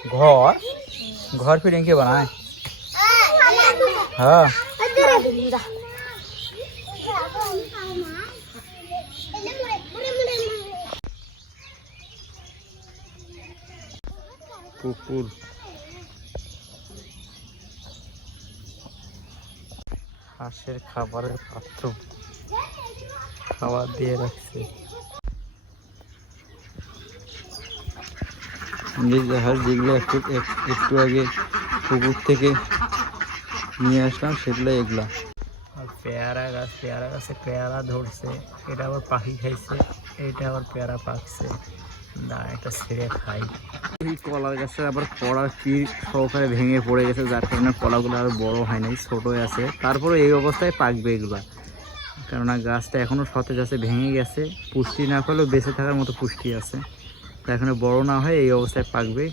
घर घर फिर इनके बनाए। हाँ পুকুর হাঁসের খাবারের পাত্র খাবার দিয়ে রাখছে। হাঁস যেগুলো একটু আগে পুকুর থেকে নিয়ে আসলাম সেগুলো এগুলা। আর পেয়ারা গাছে পেয়ারা ধরছে, এটা আবার পাখি খাইছে, এটা আবার পেয়ারা পাকছে না, এটা ছেড়ে খাই। এই কলার গাছটা আবার কলার কি সহকারে ভেঙে পড়ে গেছে, যার কারণে কলাগুলো আর বড় হয় নাই, ছোটোই আছে। তারপরে এই অবস্থায় পাকবে এগুলা, কেননা গাছটা এখনও সতেজ আছে, ভেঙে গেছে, পুষ্টি না পেলেও বেঁচে থাকার মতো পুষ্টি আছে। তা এখানে বড় না হয় এই অবস্থায় পাকবে,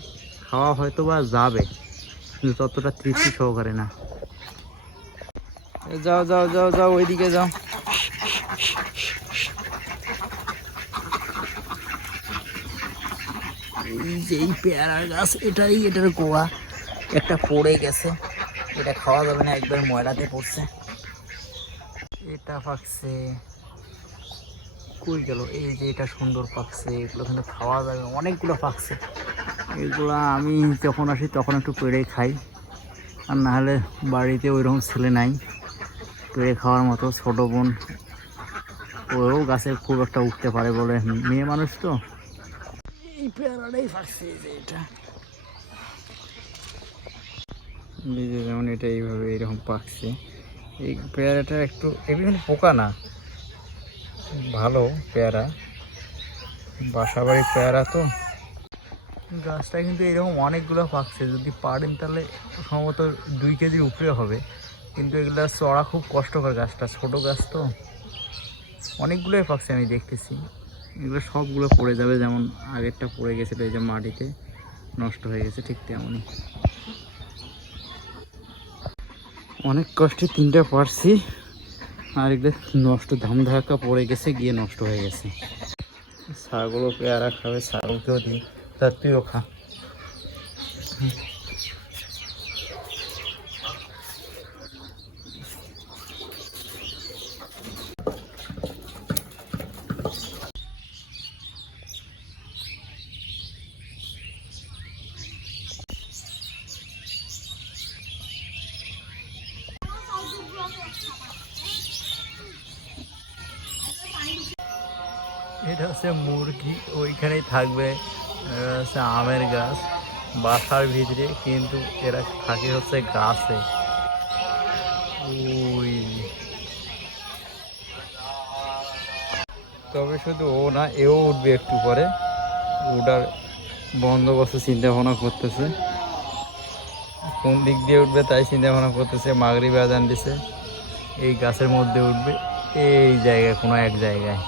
খাওয়া হয়তো বা যাবে কিন্তু ততটা তৃপ্তি সহকারে না। যাও যাও যাও যাও ওইদিকে যাও। এই যে এই পেয়ারার গাছ, এটার গোড়া একটা পড়ে গেছে, এটা খাওয়া যাবে না, একবার ময়লাতে পড়ছে। এটা পাকছে, কই গেল? এই যে এটা সুন্দর পাকছে, এগুলো কিন্তু খাওয়া যাবে, অনেকগুলো পাকছে। এগুলো আমি যখন আসি তখন একটু পেড়ে খাই, আর না হলে বাড়িতে ওইরকম ছেলে নাই পেড়ে খাওয়ার মতো। ছোটো বোন ওও গাছে খুব একটা উঠতে পারে বলে, মেয়ে মানুষ তো। এই পেয়ারাটাই পাকছে, যে এটা যেমন এটা এইভাবে এইরকম পাকছে। এই পেয়ারাটা একটু এমনি পোকা না, ভালো পেয়ারা, বাসাবাড়ির পেয়ারা তো। গাছটা কিন্তু এরকম অনেকগুলো পাকছে, যদি পারেন তাহলে সম্ভবত 2 কেজির উপরে হবে, কিন্তু এগুলো চড়া খুব কষ্টকর, গাছটা ছোট গাছ তো। অনেকগুলোই পাকছে আমি দেখতেছি, এগুলো সবগুলো পড়ে যাবে, যেমন আগেরটা পড়ে গেছিলো এই যে মাটিতে নষ্ট হয়ে গেছে, ঠিক তেমনই। অনেক কষ্টে 3টা পারছি, আর এগুলো নষ্ট ধামধাক্কা পড়ে গেছে, গিয়ে নষ্ট হয়ে গেছে। ছাগলও পেয়ারা খাবে, ছাগলকেও দিই, তা তুইও খা। এটা হচ্ছে মুরগি, ওইখানেই থাকবে। হচ্ছে আমের গাছ বাসার ভিতরে, কিন্তু এরা থাকে হচ্ছে গাছে। ওই তবে শুধু ও না, এও উঠবে একটু পরে, ওটার বন্দোবস্ত চিন্তা ভাবনা করতেছে, কোন দিক দিয়ে উঠবে তাই চিন্তা ভাবনা করতেছে। মাগরিব আজান দিছে, এই গাছের মধ্যে উঠবে, এই জায়গায় কোনো এক জায়গায়।